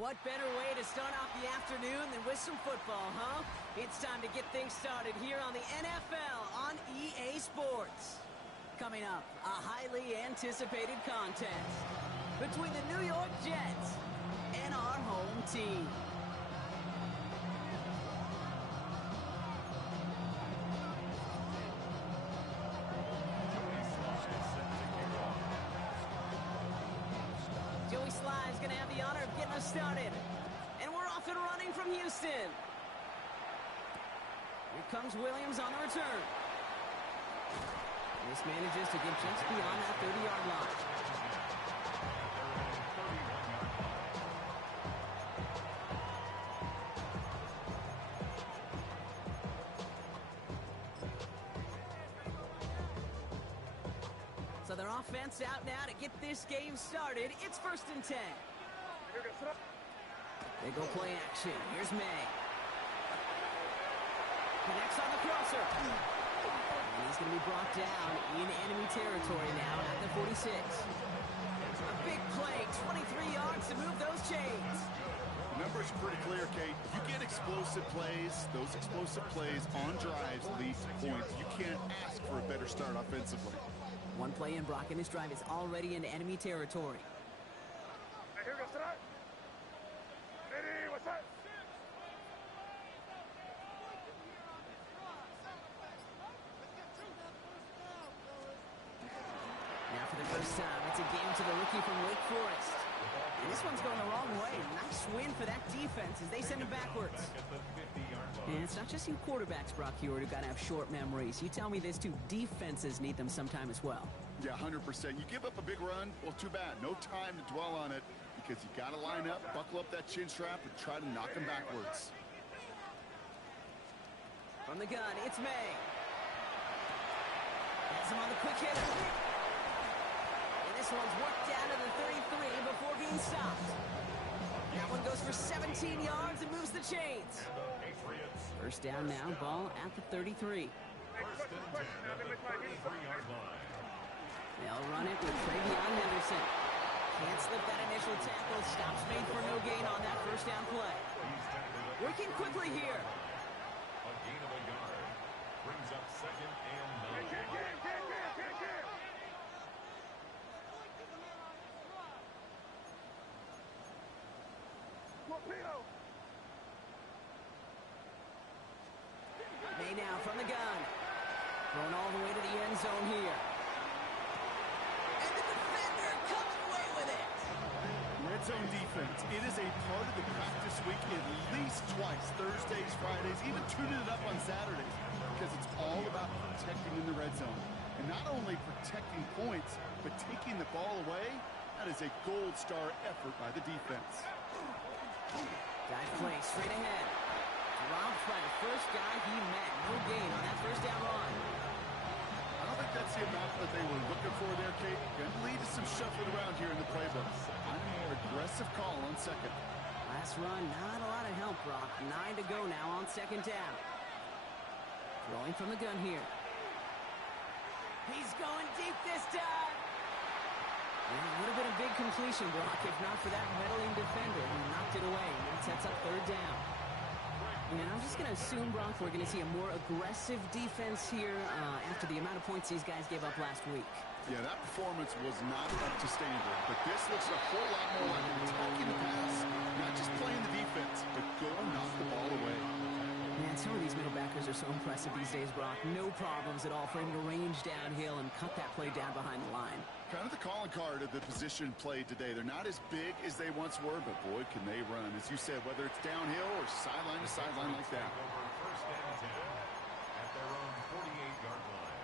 What better way to start off the afternoon than with some football, huh? It's time to get things started here on the NFL on EA Sports. Coming up, a highly anticipated contest between the New York Jets and our home team. Sly's going to have the honor of getting us started. And we're off and running from Houston. Here comes Williams on the return. This manages to get just beyond that 30-yard line. So their offense out now to get this game started. It's 1st and 10. They go play action. Here's May. Connects on the crosser. And he's going to be brought down in enemy territory now at the 46. A big play, 23 yards to move those chains. The numbers are pretty clear, Kate. You get explosive plays, those explosive plays on drives lead to points. You can't ask for a better start offensively. One play in, Brock, and this drive is already into enemy territory. Hey, here goes tonight. Ready, what's up? Now for the first time, it's a game to the rookie from Wake Forest. And this one's going the wrong way. Nice win for that defense as they send him backwards. And it's not just you quarterbacks, Brock Hewitt, who got to have short memories. You tell me this too, defenses need them sometime as well. Yeah, 100%. You give up a big run, well, too bad. No time to dwell on it because you got to line up, buckle up that chin strap, and try to knock him backwards. From the gun, it's May. Has him on the quick hitter. This one's worked down to the 33 before being stopped. That one goes for 17 yards and moves the chains. First down now, ball at the 33. They'll run it with Travion Henderson. Can't slip that initial tackle. Stops made for no gain on that first down play. Working quickly here. A gain of a yard. Brings up 2nd and 9. May now from the gun. Going all the way to the end zone here. And the defender comes away with it. Red zone defense. It is a part of the practice week at least twice. Thursdays, Fridays, even tuning it up on Saturdays. Because it's all about protecting in the red zone. And not only protecting points, but taking the ball away. That is a gold star effort by the defense. Dive play straight ahead. Dropped by the first guy he met. No gain on that first down run. I don't think that's the amount that they were looking for there, Kate. Going to lead to some shuffling around here in the playbook. I'm a more aggressive call on 2nd. Last run, not a lot of help, Brock. 9 to go now on 2nd down. Throwing from the gun here. He's going deep this time. And it would have been a big completion, Brock, if not for that meddling defender who knocked it away. And it sets up 3rd down. And I'm just going to assume, Brock, we're going to see a more aggressive defense here after the amount of points these guys gave up last week. Yeah, that performance was not up to standard, but this looks a whole lot more like attacking the pass, not just playing the defense, but go and knock the ball away. Man, some of these middle backers are so impressive these days, Brock. No problems at all for him to range downhill and cut that play down behind the line. Kind of the calling card of the position played today. They're not as big as they once were, but boy, can they run. As you said, whether it's downhill or sideline to sideline like that. Over 1st and 10 at their own 48-yard line.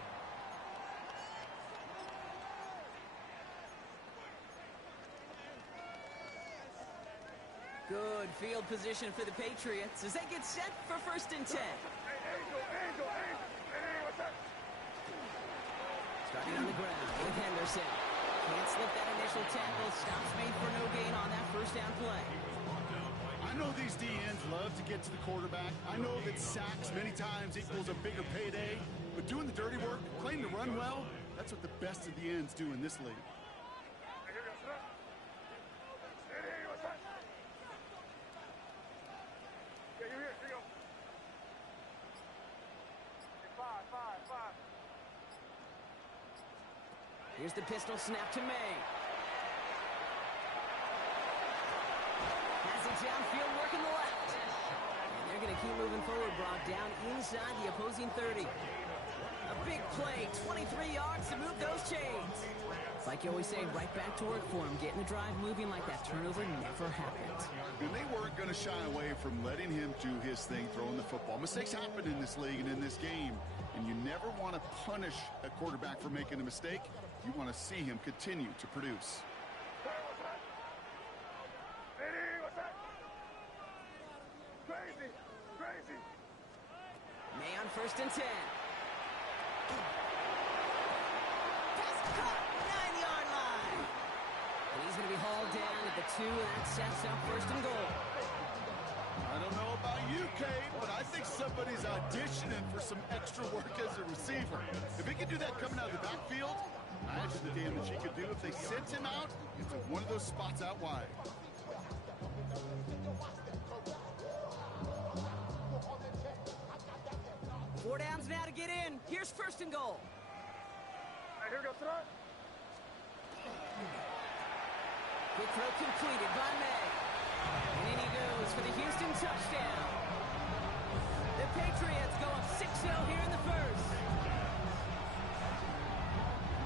Good field position for the Patriots as they get set for 1st and 10. Angel. Hey, what's up? Starting on the ground with Henderson. Can't slip that initial tackle. Stops made for no gain on that first down play. I know these DNs love to get to the quarterback. I know that sacks many times equals a bigger payday. But doing the dirty work, playing to run well, that's what the best of the ends do in this league. Here's the pistol snap to May. Has it downfield, working the left. And they're going to keep moving forward, Brock, down inside the opposing 30. A big play, 23 yards to move those chains. It's like you always say, right back to work for him, getting the drive moving like that turnover never happened. And they weren't going to shy away from letting him do his thing, throwing the football. Mistakes happen in this league and in this game, and you never want to punish a quarterback for making a mistake. You want to see him continue to produce. Crazy, crazy. May on 1st and 10. Pass caught, 9-yard line. And he's going to be hauled down at the 2, and that sets up 1st and goal. I don't know about you, Kate, but I think somebody's auditioning for some extra work as a receiver. If he could do that coming out of the backfield, imagine the damage he could do if they sent him out into one of those spots out wide. Four downs now to get in. Here's 1st and goal. Hey, here we go, throw. Quick throw completed by May. And in he goes for the Houston touchdown. The Patriots go up 6-0 here in the first.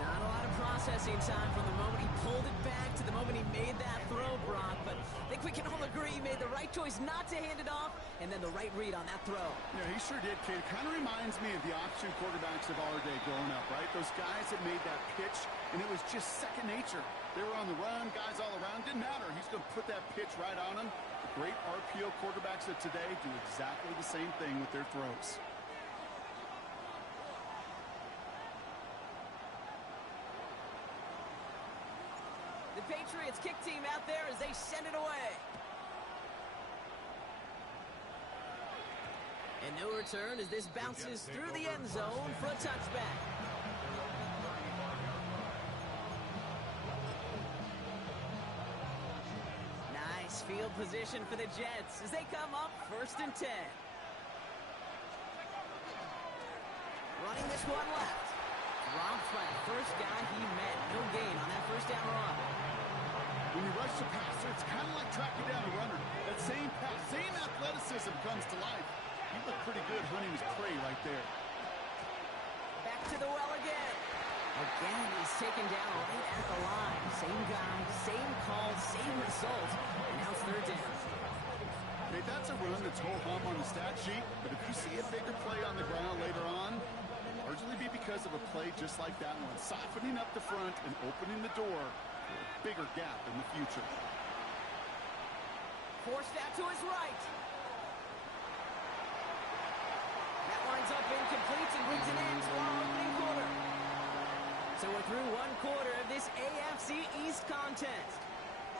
Not a lot of processing time from the moment he pulled it back to the moment he made that throw, Brock. But I think we can all agree he made the right choice not to hand it off, and then the right read on that throw. Yeah, he sure did, Kate. Kind of reminds me of the offshoot quarterbacks of our day growing up, right? Those guys that made that pitch, and it was just second nature. They were on the run, guys all around. Didn't matter. He's going to put that pitch right on him. The great RPO quarterbacks of today do exactly the same thing with their throws. The Patriots kick team out there as they send it away. And no return as this bounces through the end zone for a touchback. Nice field position for the Jets as they come up 1st and 10. Running this one left. Dropped by the first guy he met. No gain on that 1st down run. When you rush the passer, it's kind of like tracking down a runner. That same pass, same athleticism comes to life. He looked pretty good hunting his prey right there. Back to the well again. Again, he's taken down right at the line. Same guy, same call, same result. And now it's 3rd down. Okay, that's a run that's ho-hum on the stat sheet, but if you see a bigger play on the ground later on, largely be because of a play just like that one, softening up the front and opening the door for a bigger gap in the future. Forced out to his right. That lines up incomplete and brings an end to our opening quarter. So we're through one quarter of this AFC East contest.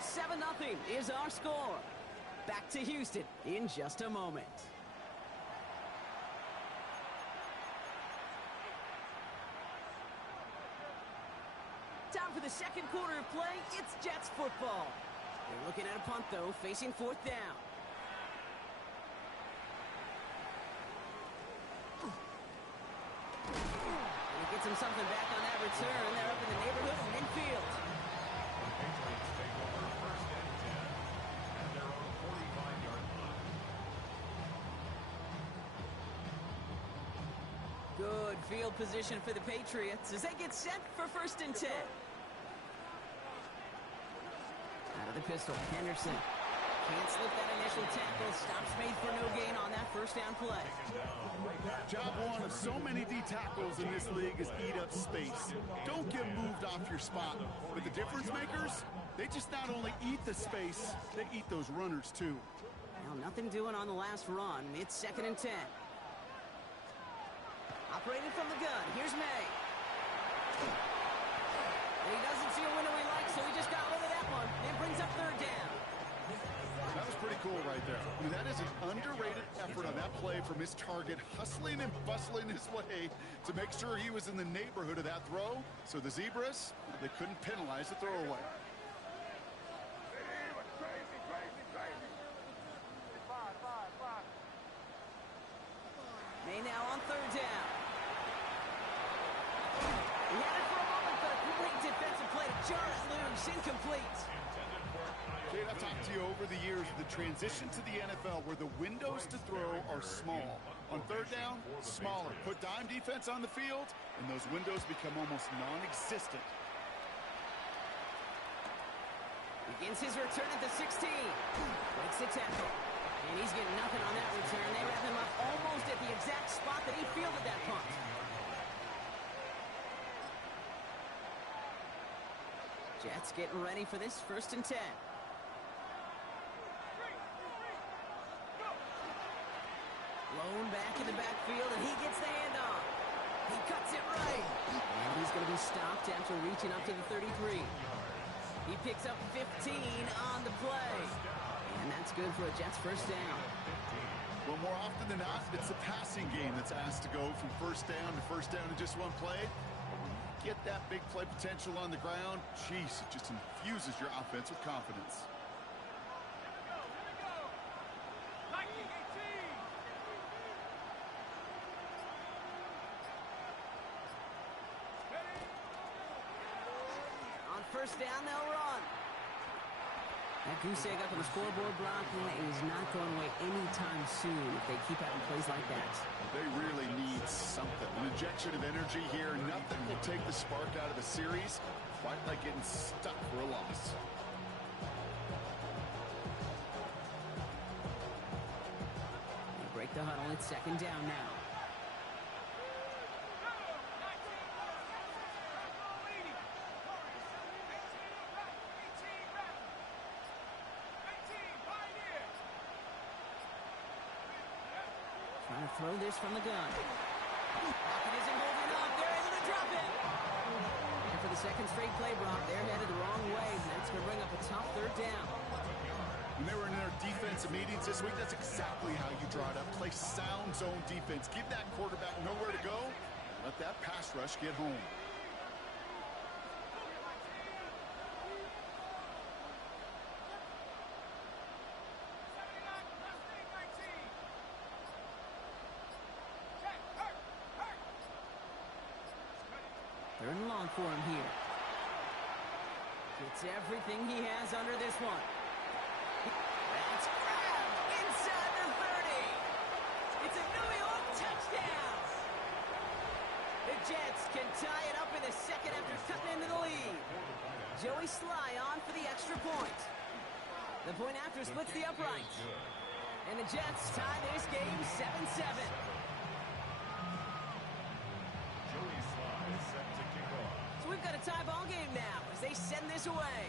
7-0 is our score. Back to Houston in just a moment. Time for the second quarter of play. It's Jets football. They're looking at a punt, though, facing 4th down. And he gets him something back on that return. They're up in the neighborhood of midfield. The Patriots take over 1st and 10 at their own 45-yard line. Good field position for the Patriots as they get set for 1st and 10. Out of the pistol, Henderson. Can't slip that initial tackle. Stops made for no gain on that 1st down play. Job one of so many D tackles in this league is eat up space. Don't get moved off your spot. But the difference makers, they just not only eat the space, they eat those runners too. Well, nothing doing on the last run. It's 2nd and 10. Operated from the gun. Here's May. And he doesn't see a window he likes, so he just got rid of that one. And brings up 3rd down. That was pretty cool right there. I mean, that is an underrated effort on that play from his target, hustling and bustling his way to make sure he was in the neighborhood of that throw. So the Zebras, they couldn't penalize the throwaway. Crazy, crazy, crazy. 5. May now on 3rd down. He had it for a moment, but a complete Jarrett loose, incomplete. Kate, I've talked to you over the years of the transition to the NFL where the windows to throw are small. On third down, smaller. Put dime defense on the field, and those windows become almost non-existent. Begins his return at the 16. Breaks the tackle. And he's getting nothing on that return. They wrap him up almost at the exact spot that he fielded that punt. Jets getting ready for this 1st and 10. Lone back in the backfield, and he gets the handoff. He cuts it right. And he's going to be stopped after reaching up to the 33. He picks up 15 on the play. And that's good for a Jets 1st down. Well, more often than not, it's the passing game that's asked to go from 1st down to 1st down in just one play. Get that big play potential on the ground, jeez, it just infuses your offense with confidence. On 1st down, they'll run. That goose egg up on the scoreboard block is not going away anytime soon if they keep having plays like that. They really need something. An injection of energy here. Nothing will take the spark out of the series quite like getting stuck for a loss. They break the huddle. It's 2nd down now. Trying to throw this from the gun. Pocket isn't holding up. They're able to drop it. And for the 2nd straight play, Brock, they're headed the wrong way. That's going to bring up a tough 3rd down. When they were in their defensive meetings this week, that's exactly how you draw it up. Play sound zone defense. Give that quarterback nowhere to go. Let that pass rush get home. Third and long for him here. Gets everything he has under this one. That's grabbed inside the 30. It's a New York touchdown. The Jets can tie it up in the 2nd after cutting into the lead. Joey Sly on for the extra point. The point after splits the uprights. And the Jets tie this game 7-7. We've got a tie ball game now as they send this away.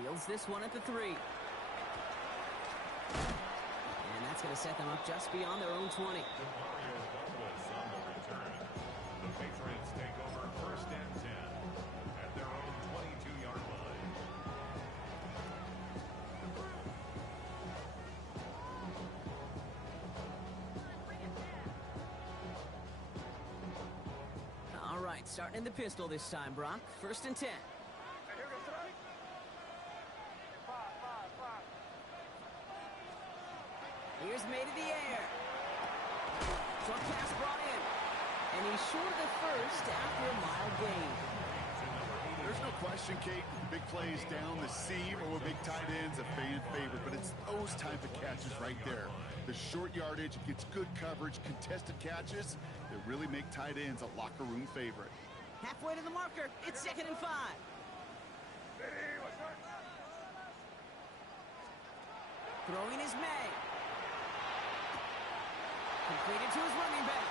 Fields this one at the 3. And that's going to set them up just beyond their own 20. The Patriots take over 1st and 10 at their own 22-yard line. All right, starting in the pistol this time, Brock. 1st and 10. Here's made in the air. Short pass brought in. And he's short of the 1st after a mild gain. There's no question, Kate, big plays down the seam or with big tight ends a fan favorite, but it's those type of catches right there. The short yardage, gets good coverage, contested catches that really make tight ends a locker room favorite. Halfway to the marker. It's 2nd and 5. Throwing is May. Completed to his running back.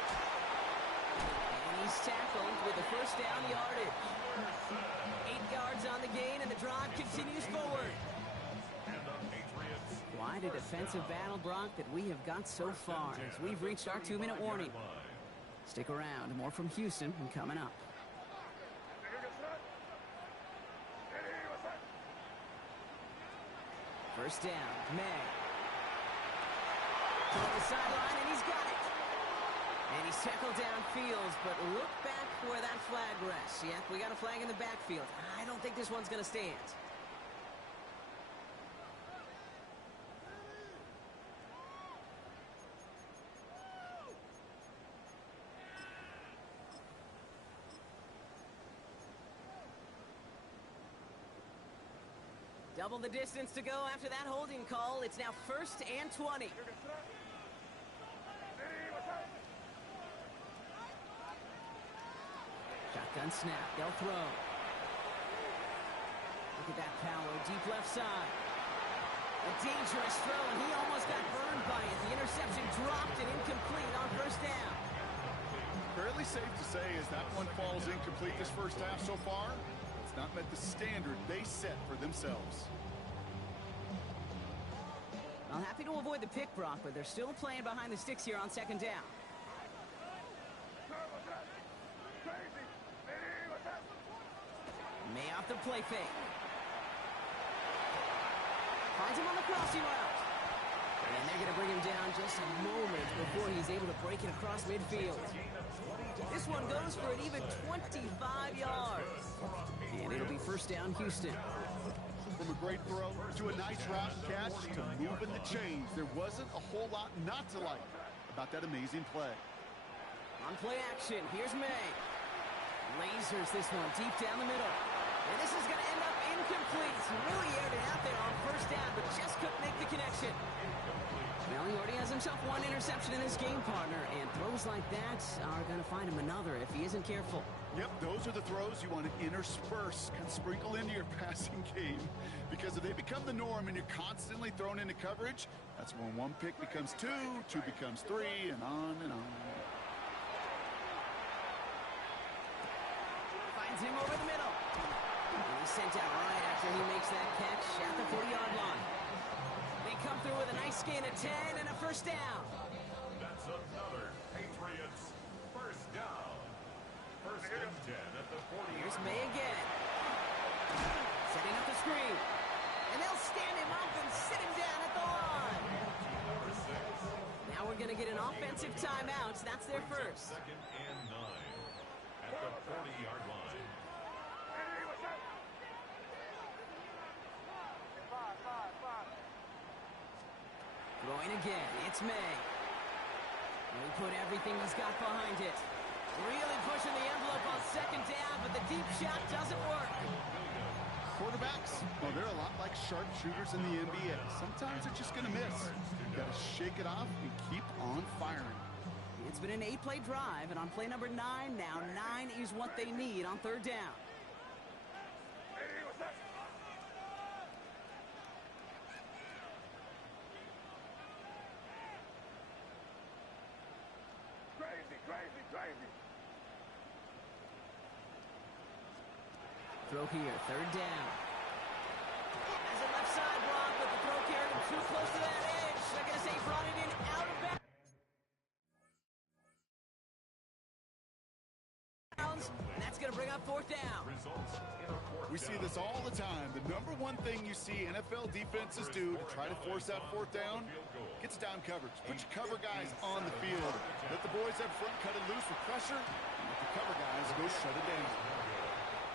And he's tackled with the 1st down yardage. 8 yards on the gain, and the drive continues forward. Quite a defensive battle, Brock, that we have got so far as we've reached our 2-minute warning. Stick around. More from Houston coming up. First down, May. To the sideline, and he's got it. And he's tackled downfield, but look back where that flag rests. Yeah, we got a flag in the backfield. I don't think this one's going to stand. Double the distance to go after that holding call. It's now 1st and 20. Shotgun snap. They'll throw. Look at that power. Deep left side. A dangerous throw, and he almost got burned by it. The interception dropped and incomplete on 1st down. Fairly safe to say as that one falls incomplete this first half so far, it's not met the standard they set for themselves. Well, happy to avoid the pick, Brock, but they're still playing behind the sticks here on 2nd down. May off the play fake. Finds him on the crossing route. And they're going to bring him down just a moment before he's able to break it across midfield. This one goes for an even 25 yards. And it'll be 1st down, Houston. From a great throw to a nice route catch to moving the chains, there wasn't a whole lot not to like about that amazing play. On play action, here's May. Lasers this one deep down the middle. And this is going to end up incomplete. He really aired it out there on 1st down, but just couldn't make the connection. Well, he already has himself one interception in this game, partner, and throws like that are going to find him another if he isn't careful. Yep, those are the throws you want to intersperse, kind of sprinkle into your passing game, because if they become the norm and you're constantly thrown into coverage, that's when one pick becomes two becomes three, and on and on. Finds him over the middle. And he's sent out right after he makes that catch at the 40-yard line. They come through with a nice gain of 10 and a 1st down. That's another Patriots 1st down. 1st and 10 at the 40. Here's May again. Setting up the screen. And they'll stand him up and sit him down at the line. Now we're going to get an offensive timeout. That's their first. 2nd and 9 at the 40-yard line. Throwing again, it's May. He put everything he's got behind it. Really pushing the envelope on 2nd down, but the deep shot doesn't work. Quarterbacks, well, they're a lot like sharpshooters in the NBA. Sometimes they're just going to miss. You got to shake it off and keep on firing. It's been an 8-play drive, and on play number 9 now, 9 is what they need on 3rd down. Crazy. Throw here, 3rd down. As a left side block, but the throw carried him too close to that edge. They're going to say he brought it in out of bounds. And that's going to bring up 4th down. We see this all the time. The number one thing you see NFL defenses do to try to force that 4th down, gets down coverage. Put your cover guys on the field. Let the boys up front cut it loose with pressure, and let the cover guys go shut it down.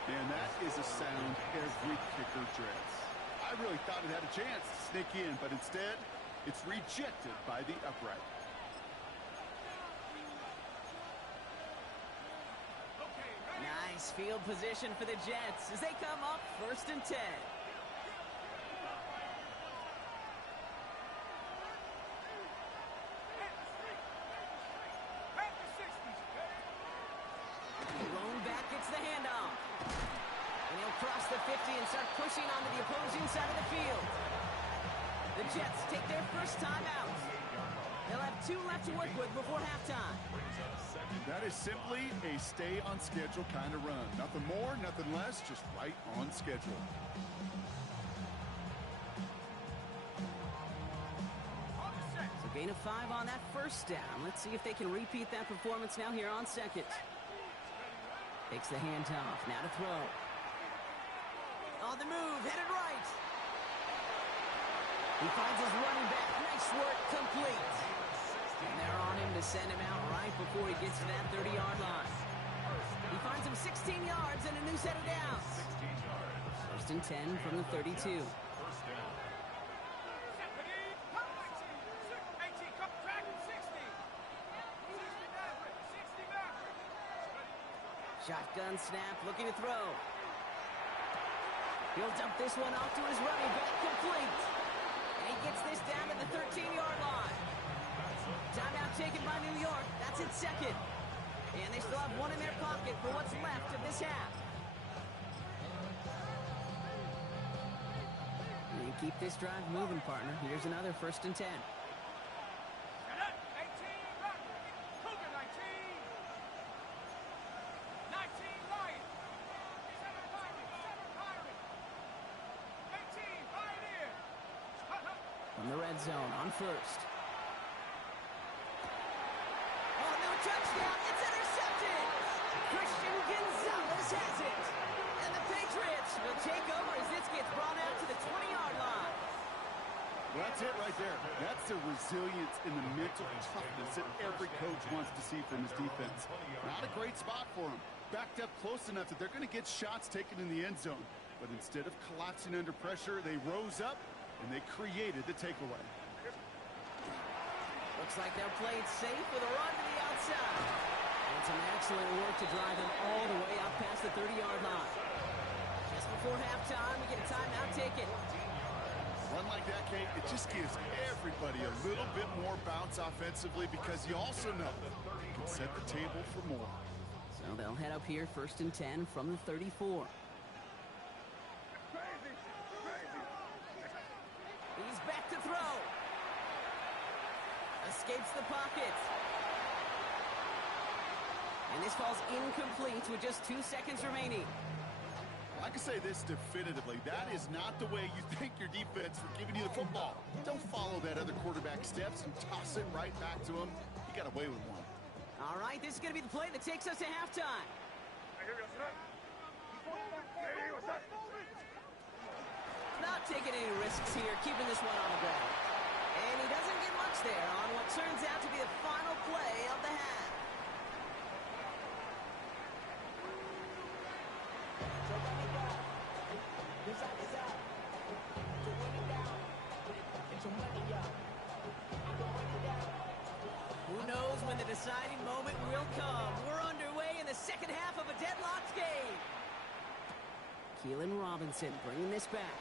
And that is a sound every kicker dreads. I really thought it had a chance to sneak in, but instead, it's rejected by the upright. Nice field position for the Jets as they come up 1st and 10. Lone back gets the handoff. And he'll cross the 50 and start pushing onto the opposing side of the field. The Jets take their first time out. They'll have 2 left to work with before halftime. That is simply a stay-on-schedule kind of run. Nothing more, nothing less, just right on schedule. So gain of 5 on that 1st down. Let's see if they can repeat that performance now here on 2nd. Takes the handoff, now to throw. On the move, headed right. He finds his running back. Nice work, complete. And they're on him to send him out right before he gets to that 30-yard line. He finds him 16 yards and a new set of downs. 1st and 10 from the 32. Shotgun snap, looking to throw. He'll dump this one off to his running back, complete. And he gets this down to the 13-yard line. Timeout taken by New York. That's its second. And they still have one in their pocket for what's left of this half. And keep this drive moving, partner. Here's another 1st and 10. From the red zone on 1st. Oh, no touchdown. It's intercepted. Christian Gonzalez has it. And the Patriots will take over as this gets brought out to the 20-yard line. Well, that's it right there. That's the resilience and the mental toughness that every coach wants to see from his defense. Not a great spot for him. Backed up close enough that they're going to get shots taken in the end zone. But instead of collapsing under pressure, they rose up and they created the takeaway. Looks like they're playing safe with a run to the outside. And some excellent work to drive them all the way up past the 30-yard line. Just before halftime, we get a timeout taken. Run like that, Kate, it just gives everybody a little bit more bounce offensively because you also know you can set the table for more. So they'll head up here 1st and 10 from the 34. He's back to throw. Escapes the pocket. And this falls incomplete with just 2 seconds remaining. I can say this definitively. That is not the way you thank your defense for giving you the football. Don't follow that other quarterback steps and toss it right back to him. You got away with one. All right, this is going to be the play that takes us to halftime. Not taking any risks here, keeping this one on the ground. And he doesn't get much there on what turns out to be the final play of the half. Who knows when the deciding moment will come? We're underway in the second half of a deadlocked game. Keelan Robinson bringing this back.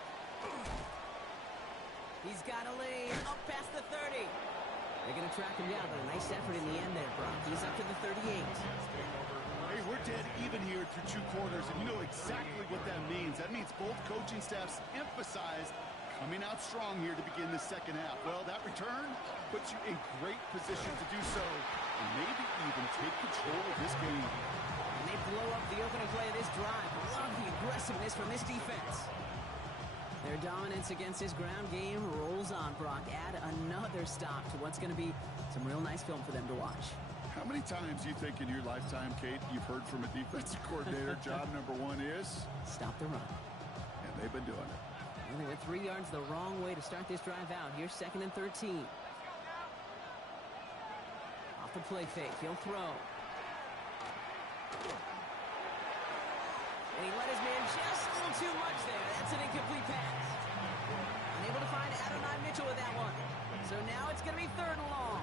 He's got a lane up past the 30. They're going to track him down, but a nice effort in the end there, Brock. He's up to the 38. Hey, we're dead even here through 2 quarters, and you know exactly what that means. That means both coaching staffs emphasized coming out strong here to begin the second half. Well, that return puts you in great position to do so, and maybe even take control of this game. And they blow up the opening play of this drive. Love the aggressiveness from this defense. Their dominance against this ground game rolls on, Brock. Add another stop to what's going to be some real nice film for them to watch. How many times do you think in your lifetime, Kate, you've heard from a defensive coordinator, job number 1 is? Stop the run. And they've been doing it. And they went 3 yards the wrong way to start this drive out. Here's 2nd and 13. Off the play fake, he'll throw. And he let his man just a little too much there. That's an incomplete pass. Unable to find Adonai Mitchell with that one. So now it's going to be 3rd and long.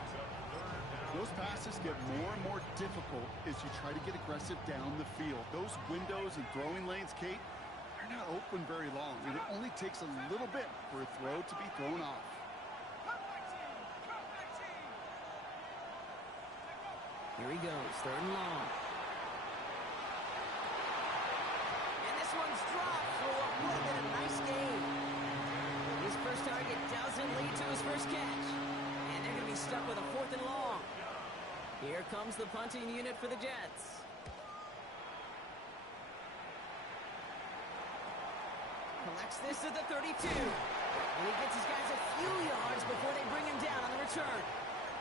Those passes get more and more difficult as you try to get aggressive down the field. Those windows and throwing lanes, Kate, they're not open very long. And it only takes a little bit for a throw to be thrown off. Here he goes, 3rd and long. And this one's dropped for what would have been a nice game. His first target doesn't lead to his first catch. And they're going to be stuck with a 4th and long. Here comes the punting unit for the Jets. Collects this at the 32. And he gets his guys a few yards before they bring him down on the return.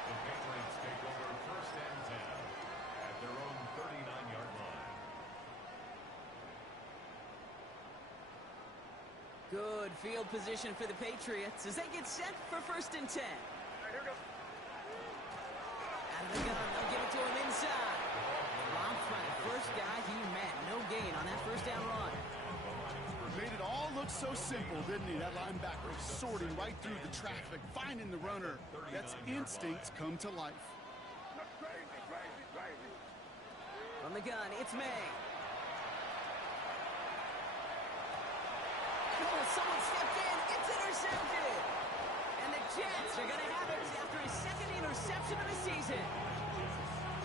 The Patriots take over 1st and 10 at their own 39-yard line. Good field position for the Patriots as they get set for 1st and 10. Out of the gun, they'll give it to him inside. Robbed by the first guy he met. No gain on that 1st down run. Made it all look so simple, didn't he? That linebacker sorting right through the traffic, finding the runner. That's instincts come to life. From the gun, it's May. Oh, someone stepped in. It's intercepted. And the Jets are going to have it after his second interception of the season.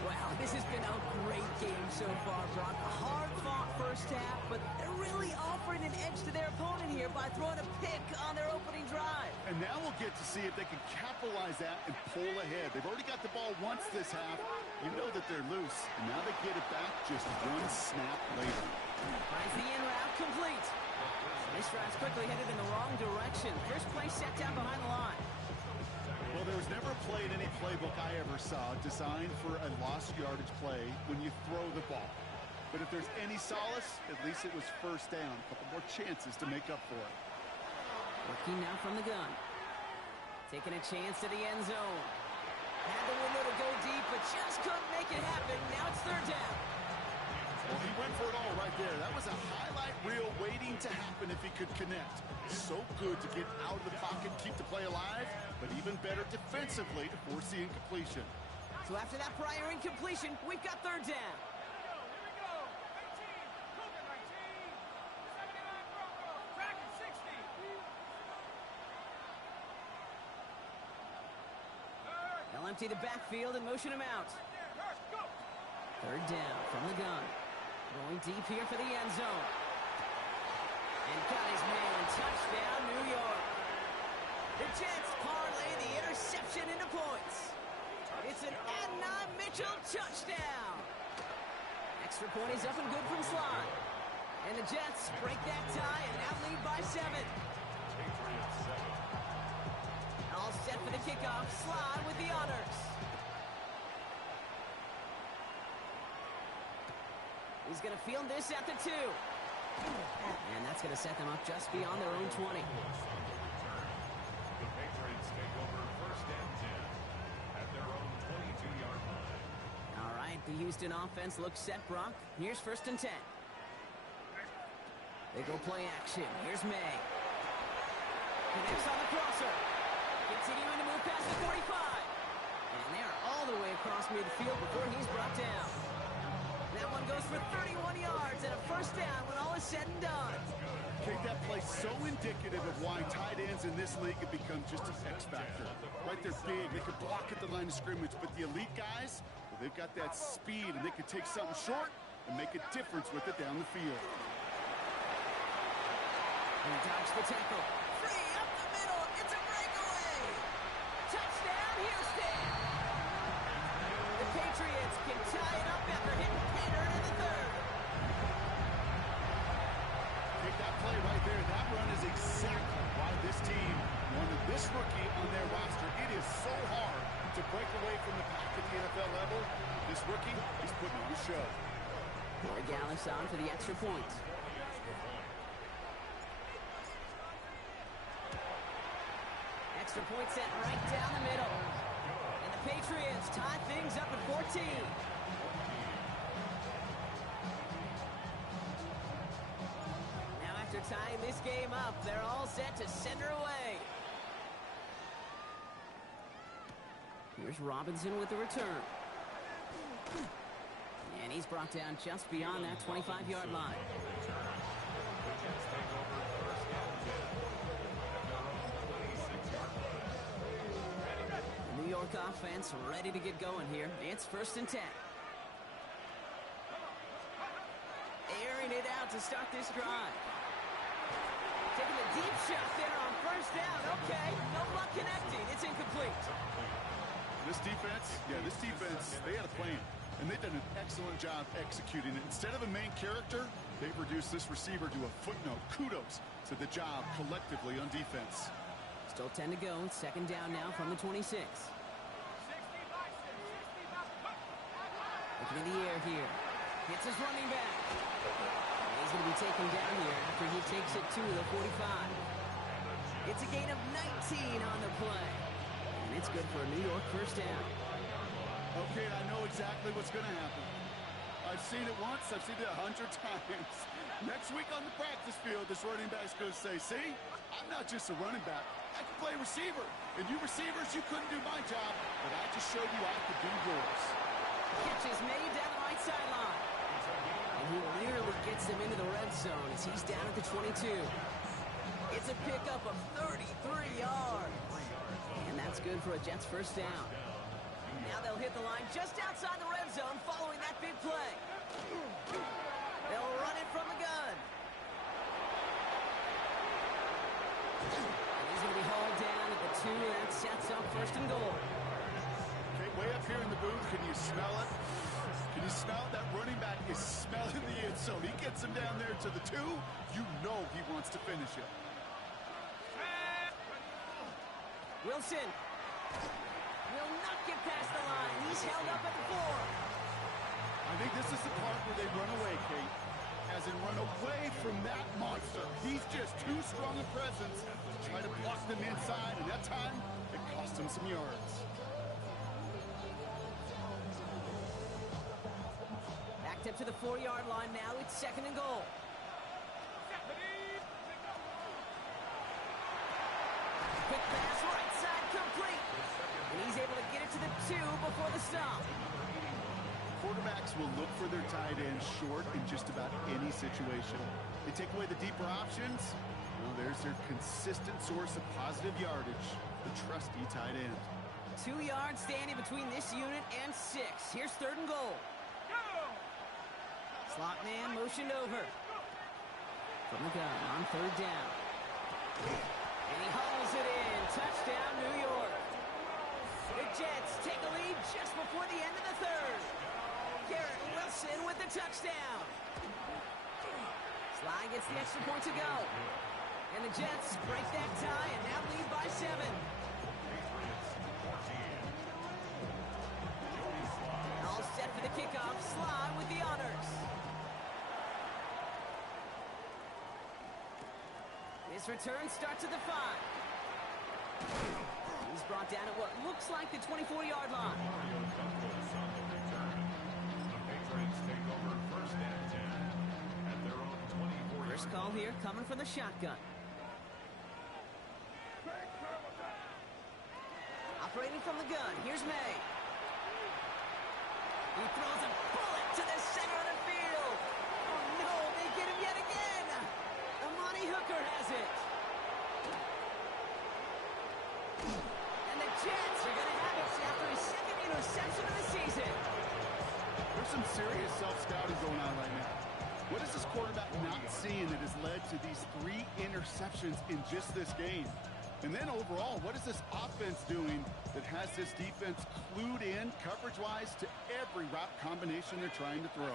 Wow, this has been a great game so far, Brock. A hard-fought first half, but they're really offering an edge to their opponent here by throwing a pick on their opening drive. And now we'll get to see if they can capitalize that and pull ahead. They've already got the ball once this half. You know that they're loose, and now they get it back just one snap later. Finds the in route complete. This drive's quickly headed in the wrong direction. First play set down behind the line. Well, there was never a play in any playbook I ever saw designed for a lost yardage play when you throw the ball. But if there's any solace, at least it was first down. A couple more chances to make up for it. Working now from the gun. Taking a chance to the end zone. Had the window to go deep, but just couldn't make it happen. Now it's third down. Well, he went for it all right there. That was a highlight reel waiting to happen if he could connect. So good to get out of the pocket, keep the play alive, but even better defensively to force the incompletion. So after that prior incompletion, we've got third down. They'll empty the backfield and motion him out. Third down from the gun. Going deep here for the end zone. And got his man. Touchdown, New York. The Jets parlay the interception into points. It's an Adnan Mitchell touchdown. Extra point is up and good from Sly. And the Jets break that tie and now lead by 7. Patriots 7. All set for the kickoff. Sly with the honors. He's going to field this at the 2. And that's going to set them up just beyond their own 20. The Patriots take over first and 10 at their own 22-yard line. All right, the Houston offense looks set, Brock. Here's first and 10. They go play action. Here's May. Connects on the crosser. Continuing to move past the 45. And they're all the way across midfield before he's brought down. That one goes for 31 yards and a first down when all is said and done. Okay, that play so indicative of why tight ends in this league have become just an X factor. Right, they're big, they can block at the line of scrimmage, but the elite guys, well, they've got that speed and they can take something short and make a difference with it down the field. And dodge the tackle. Free up the middle. It's a breakaway. Touchdown, Houston. The Patriots can tie it up after hitting Peter in the third. Take that play right there. That run is exactly why this team wanted this rookie on their roster. It is so hard to break away from the pack at the NFL level. This rookie, he's putting on a show. Boy Gallus on for the extra point. Extra point set right down the middle. And the Patriots tie things up at 14. Now after tying this game up, they're all set to send her away. Here's Robinson with the return. And he's brought down just beyond that 25-yard line. The New York offense ready to get going here. It's first and 10. Airing it out to start this drive. Taking a deep shot there on first down. Okay, no luck connecting. It's incomplete. This defense, they had a plan. And they've done an excellent job executing it. Instead of a main character, they've reduced this receiver to a footnote. Kudos to the job collectively on defense. Still 10 to go. Second down now from the 26. Looking in the air here. Hits his running back. And he's going to be taken down here after he takes it to the 45. It's a gain of 19 on the play. And it's good for a New York first down. Okay, I know exactly what's going to happen. I've seen it once. I've seen it 100 times. Next week on the practice field, this running back's going to say, see, I'm not just a running back. I can play receiver. And you receivers, you couldn't do my job, but I just showed you I could do yours. Catch is made down the right sideline. And he nearly gets them into the red zone as he's down at the 22. It's a pickup of 33 yards. And that's good for a Jets first down. Now they'll hit the line just outside the red zone following that big play. They'll run it from the gun. And he's going to be hauled down at the 2, and that sets up first and goal. Okay, way up here in the booth, can you smell it? Can you smell it? That running back is smelling the end zone. He gets him down there to the 2. You know he wants to finish it. Wilson will not get past the line. He's held up at the 4. I think this is the part where they run away, Kate. As in run away from that monster. He's just too strong a presence to try to block them inside, and that time, it cost him some yards. Backed up to the 4-yard line now. It's second and goal. Quick pass, right side, complete. And he's able to get it to the 2 before the stop. Quarterbacks will look for their tight end short in just about any situation. They take away the deeper options. Well, there's their consistent source of positive yardage, the trusty tight end. 2 yards standing between this unit and 6. Here's third and goal. Slot man motioned over. From the gun on third down. And he hauls it in. Touchdown, New York. The Jets take a lead just before the end of the third. Garrett Wilson with the touchdown. Sly gets the extra point to go. And the Jets break that tie and now lead by 7. All set for the kickoff. Sly with the honors. This return starts at the 5. He's brought down at what looks like the 24-yard line. First call here coming from the shotgun. Operating from the gun, here's May. He throws a bullet to the center of the field. Oh no, they get him yet again. Amani Hooker has it. And the Jets are going to have it after his second interception of the season. There's some serious self-scouting going on right now. What is this quarterback not seeing that has led to these 3 interceptions in just this game? And then overall, what is this offense doing that has this defense clued in coverage-wise to every route combination they're trying to throw?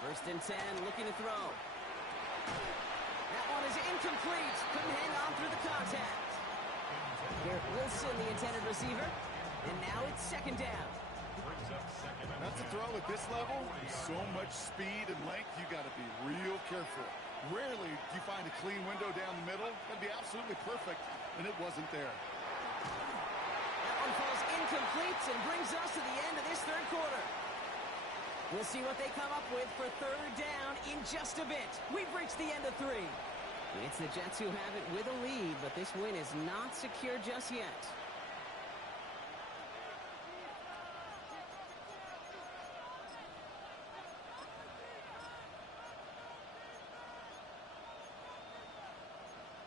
First and 10, looking to throw. That one is incomplete. Couldn't hang on through the contact. Garrett Wilson, the intended receiver. And now it's second down. That's a throw at this level. So much speed and length, you got to be real careful. Rarely do you find a clean window down the middle. That'd be absolutely perfect, and it wasn't there. That one falls incomplete and brings us to the end of this third quarter. We'll see what they come up with for third down in just a bit. We've reached the end of 3. It's the Jets who have it with a lead, but this win is not secure just yet.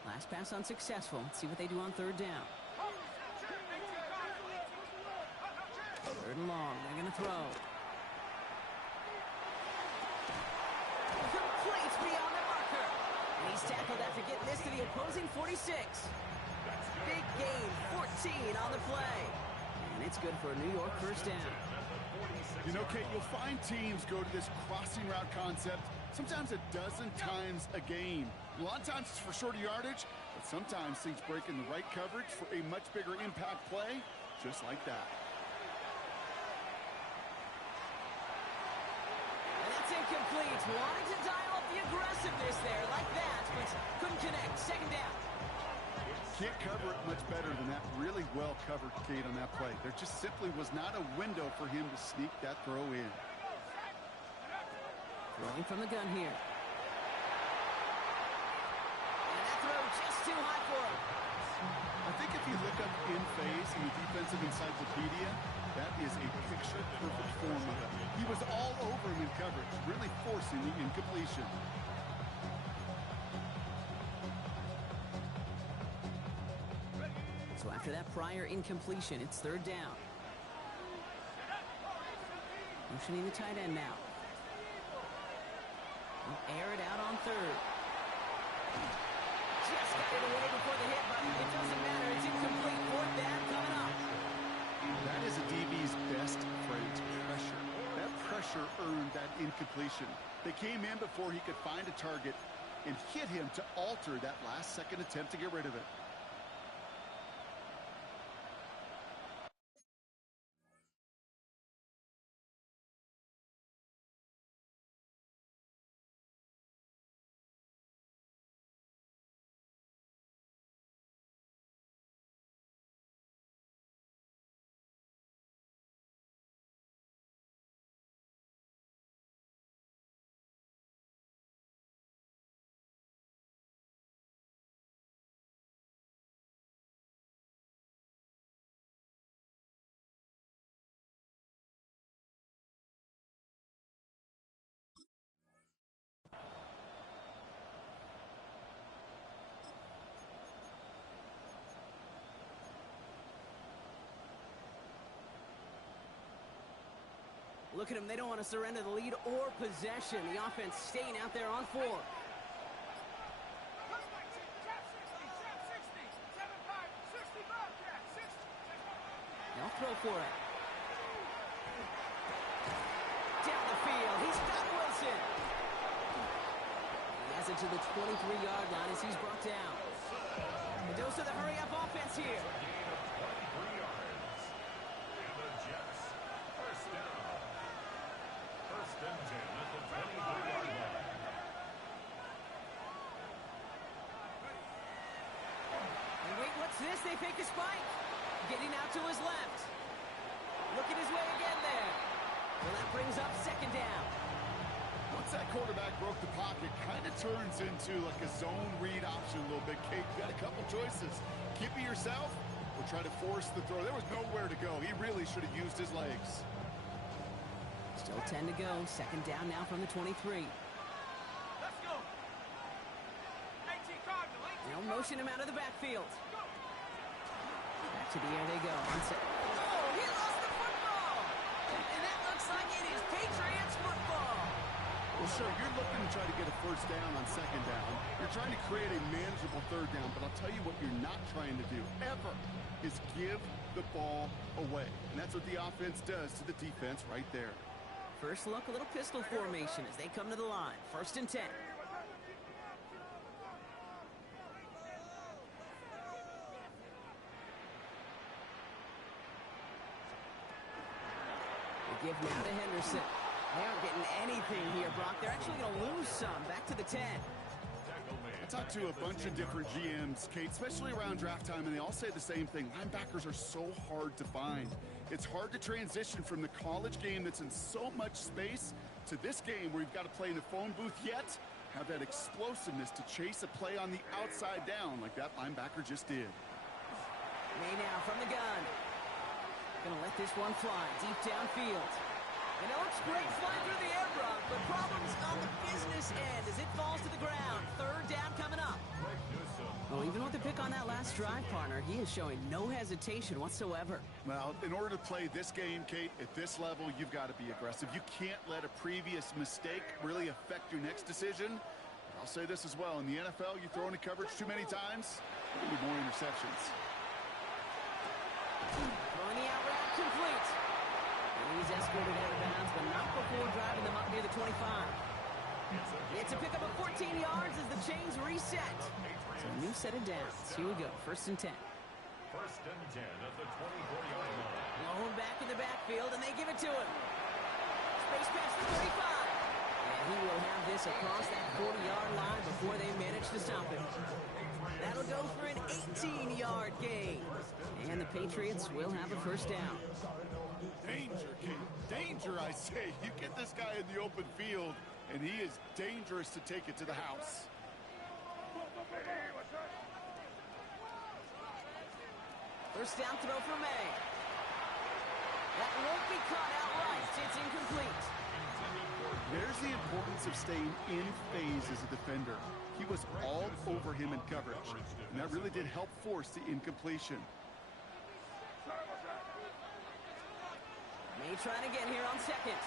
Last pass unsuccessful. Let's see what they do on third down. Third and long. They're going to throw. Complete beyond the marker. And he's tackled after getting this to the opposing 46. Big gain, 14 on the play. And it's good for a New York first down. You know, Kate, you'll find teams go to this crossing route concept sometimes a dozen times a game. A lot of times it's for shorter yardage, but sometimes things break in the right coverage for a much bigger impact play, just like that. And that's incomplete. Wanted to dial up the aggressiveness there like that, but couldn't connect. Second down. Can't cover it much better than that. Really well covered, Kate, on that play. There just simply was not a window for him to sneak that throw in. Throwing from the gun here. And that throw just too high for him. I think if you look up in phase in the defensive encyclopedia, that is a picture-perfect form of it. He was all over him in coverage, really forcing the incompletion. So after that prior incompletion, it's third down. Motioning the tight end now. He'll air it out on third. Just got it away before the hit, but it doesn't matter. It's incomplete. Fourth down coming up. That is a DB's best friend, pressure. That pressure earned that incompletion. They came in before he could find a target and hit him to alter that last-second attempt to get rid of it. Look at them. They don't want to surrender the lead or possession. The offense staying out there on four. They'll throw for it. Down the field. He's got Wilson. He has it to the 23-yard line as he's brought down. The dose of the hurry-up offense here. This, they fake a spike. Getting out to his left. Looking his way again there. Well, that brings up second down. Once that quarterback broke the pocket, kind of turns into like a zone read option a little bit. Kate, you got a couple choices. Keep it yourself or try to force the throw. There was nowhere to go. He really should have used his legs. Still 10 to go. Second down now from the 23. Let's go. 18 Cardinal. They'll motion him out of the backfield. To the air they go. Oh, he lost the football! And that looks like it is Patriots football. Well, sure, you're looking to try to get a first down on second down. You're trying to create a manageable third down, but I'll tell you what you're not trying to do, ever, is give the ball away. And that's what the offense does to the defense right there. First look, a little pistol formation as they come to the line. First and 10. Give now to Henderson. They aren't getting anything here, Brock. They're actually going to lose some. Back to the 10. I talked to a bunch of different GMs, Kate, especially around draft time, and they all say the same thing. Linebackers are so hard to find. It's hard to transition from the college game that's in so much space to this game where you've got to play in a phone booth, yet have that explosiveness to chase a play on the outside down like that linebacker just did. May now from the gun. Gonna let this one fly deep downfield. And it looks great flying through the air, Brock, but problems on the business end as it falls to the ground. Third down coming up. Well, even with the pick on that last drive, partner, he is showing no hesitation whatsoever. Well, in order to play this game, Kate, at this level, you've got to be aggressive. You can't let a previous mistake really affect your next decision. I'll say this as well. In the NFL, you throw into coverage too many times, there'll be more interceptions. Throwing the out route complete. And he's escorted out of bounds, but not before driving them up near the 25. It's a pickup of 14 yards as the chains reset. So a new set of downs. Here we go. First and 10. First and 10 at the 24-yard line. Blown back in the backfield, and they give it to him. Space past the 35. And he will have this across that 40-yard line before they manage to stop him. That'll go for an 18-yard gain. And the Patriots will have a first down. Danger, King. Danger, I say. You get this guy in the open field, and he is dangerous to take it to the house. First down throw for May. That won't caught outright. It's incomplete. There's the importance of staying in phase as a defender. He was all over him in coverage, and that really did help force the incompletion. May trying again here on second.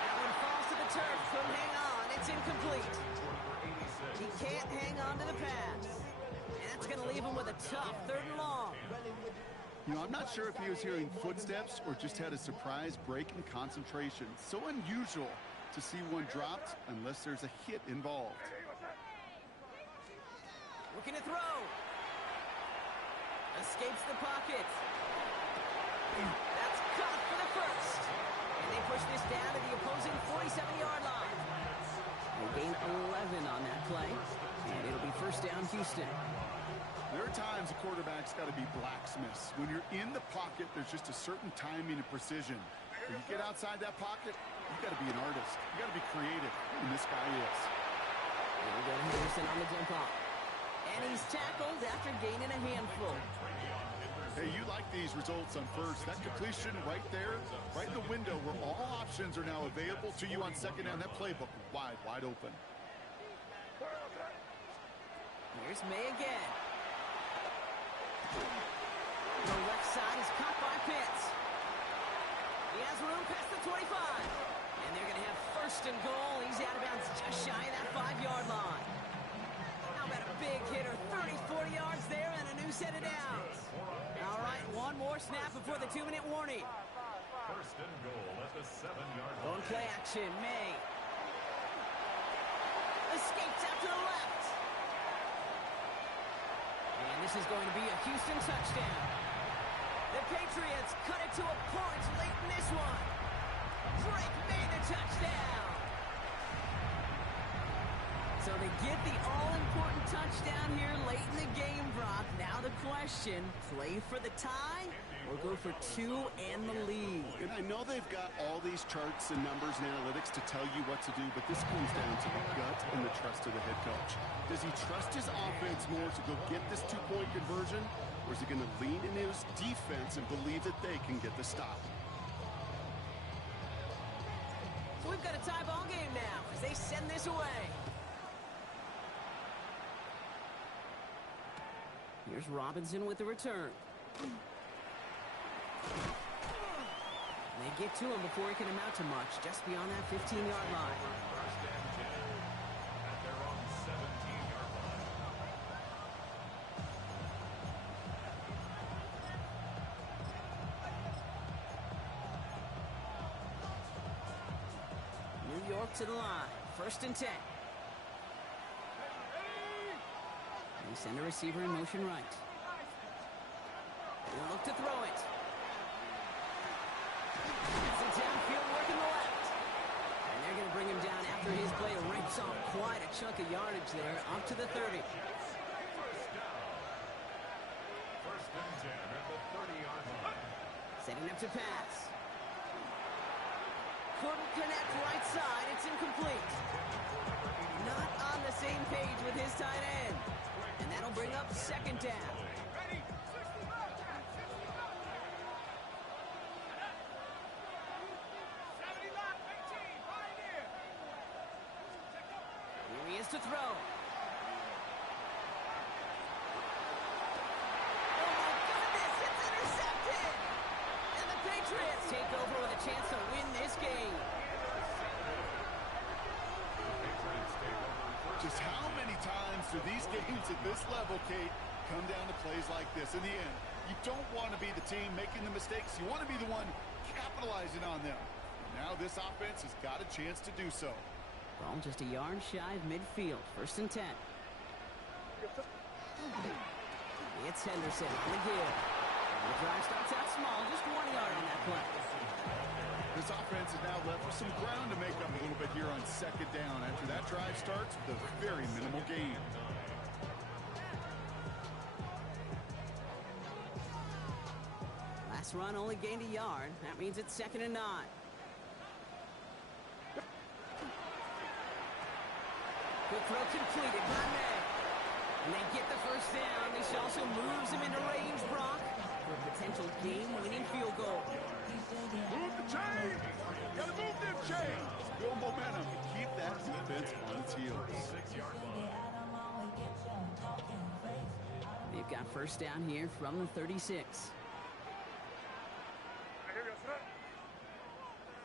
That one falls to the turf. Couldn't hang on. It's incomplete. He can't hang on to the pass. And that's going to leave him with a tough 3rd and long. You know, I'm not sure if he was hearing footsteps or just had a surprise break in concentration. So unusual to see one dropped unless there's a hit involved. Looking to throw. Escapes the pocket. That's caught for the first. And they push this down to the opposing 47-yard line. They gain 11 on that play. And it'll be first down Houston. There are times a quarterback's got to be blacksmiths. When you're in the pocket, there's just a certain timing and precision. When you get outside that pocket, you got to be an artist. You got to be creative, and this guy is. Here we go to Henderson on the dump off. And he's tackled after gaining a handful. Hey, you like these results on first. That completion right there, right in the window where all options are now available to you on second down. That playbook wide open. Here's May again. The left side is caught by Pitts. He has room past the 25. And they're going to have first and goal. He's out of bounds just shy of that 5-yard line. How about a big hitter? 30, 40 yards there and a new set of downs. All right, one more snap before the 2-minute warning. First and goal at the 7-yard line. On play action, May. Escapes out to the left. And this is going to be a Houston touchdown. The Patriots cut it to a point late in this one. Drake made the touchdown. So they get the all-important touchdown here late in the game, Brock. Now the question, play for the tie or go for 2 and the lead? And I know they've got all these charts and numbers and analytics to tell you what to do, but this comes down to the gut and the trust of the head coach. Does he trust his offense more to go get this 2-point conversion, or is he going to lean into his defense and believe that they can get the stop? So we've got a tie ball game now as they send this away. Here's Robinson with the return. They get to him before he can amount to much, just beyond that 15-yard line. First and 10 at their own 17-yard line. New York to the line. First and 10. They send a receiver in motion right. They'll look to throw it. Gets it downfield, working the left. And they're going to bring him down after his play rips off quite a chunk of yardage there, up to the 30. First and 10 at the 30-yard line. Setting up to pass. Couldn't connect right side. It's incomplete. Not on the same page with his tight end. And that'll bring up second down. Here he is to throw. Oh my goodness, it's intercepted! And the Patriots take over with a chance to win this game. Just how many times do these games at this level, Kate, come down to plays like this? In the end, you don't want to be the team making the mistakes. You want to be the one capitalizing on them. Now this offense has got a chance to do so. Ball just a yard shy of midfield. First and 10. It's Henderson on the give. The drive starts out small, just 1 yard on that play. This offense is now left with some ground to make up a little bit here on second down after that drive starts with a very minimal gain. Last run only gained a yard. That means it's 2nd and 9. Quick throw completed by May. And they get the first down. This also moves him into range, Brock, for a potential game-winning field goal. Move the chains! Gotta move them chains! Build momentum and keep that defense on its heels. They've got first down here from the 36. Here we go, set.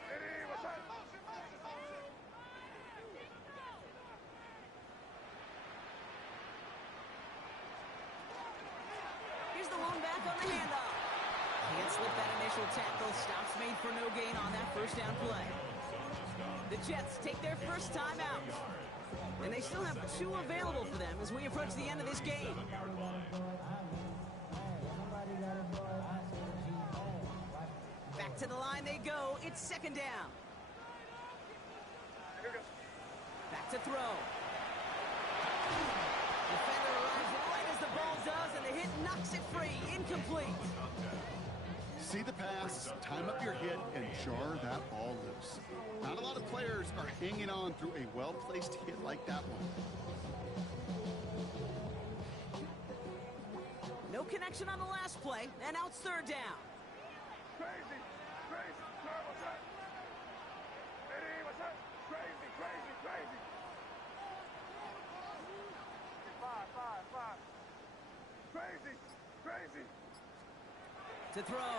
Ready, what's up? Here's the lone back on the handoff. Can't slip that initial tackle. Stops made for no gain on that first down play. The Jets take their first time out. And they still have 2 available for them as we approach the end of this game. Back to the line they go. It's second down. Here we go. Back to throw. Defender arrives right as the ball does, and the hit knocks it free. Incomplete. See the pass, time up your hit, and jar that ball loose. Not a lot of players are hanging on through a well-placed hit like that one. No connection on the last play, and now it's third down. Crazy, crazy, sir, what's up? Ready, what's up? Crazy, crazy, crazy. 5. Crazy, crazy. To throw.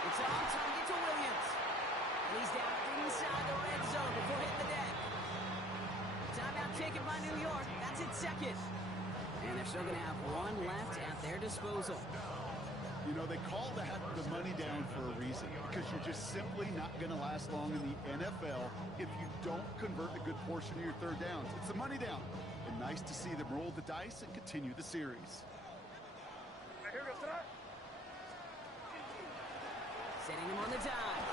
It's on target to Williams. And he's down inside the red zone before hitting the deck. Timeout taken by New York. That's its second. And they're still going to have 1 left at their disposal. You know, they call that the money down for a reason, because you're just simply not going to last long in the NFL if you don't convert a good portion of your third downs. It's the money down. And nice to see them roll the dice and continue the series. Here we go, set. Setting him on the dive.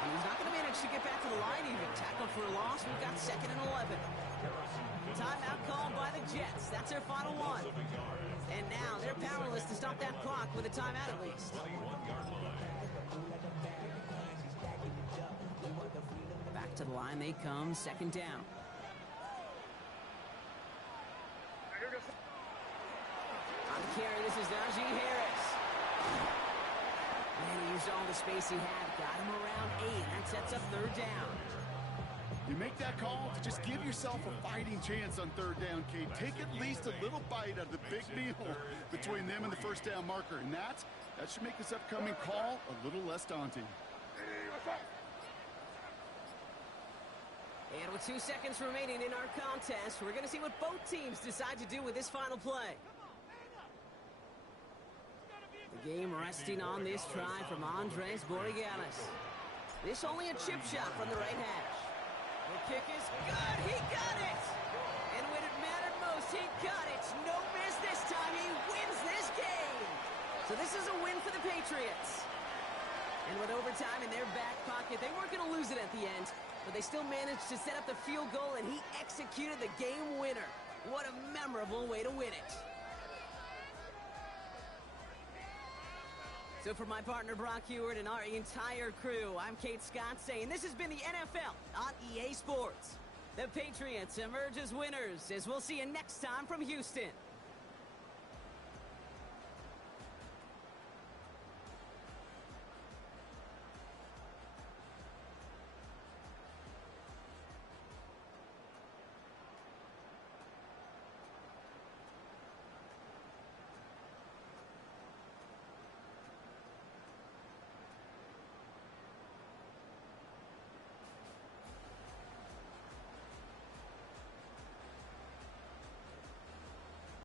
And he's not going to manage to get back to the line even. Tackled for a loss. We've got 2nd and 11. Timeout called by the Jets. That's their final one. And now they're powerless to stop that clock with a timeout at least. Back to the line they come. Second down. Here we go, set. On the carry, this is Najee Harris. And he used all the space he had. Got him around 8. That sets up third down. You make that call to just give yourself a fighting chance on third down, Kate. Take at least a little bite out of the big meal between them and the first down marker. And that should make this upcoming call a little less daunting. Hey, what's up? And with 2 seconds remaining in our contest, we're going to see what both teams decide to do with this final play. The game resting on this try from Andres Borregalis. This only a chip shot from the right hash. The kick is good. He got it. And when it mattered most, he got it. No miss this time. He wins this game. So this is a win for the Patriots. And with overtime in their back pocket, they weren't going to lose it at the end, but they still managed to set up the field goal, and he executed the game winner. What a memorable way to win it. So for my partner Brock Heward and our entire crew, I'm Kate Scott saying this has been the NFL on EA Sports. The Patriots emerge as winners, as we'll see you next time from Houston.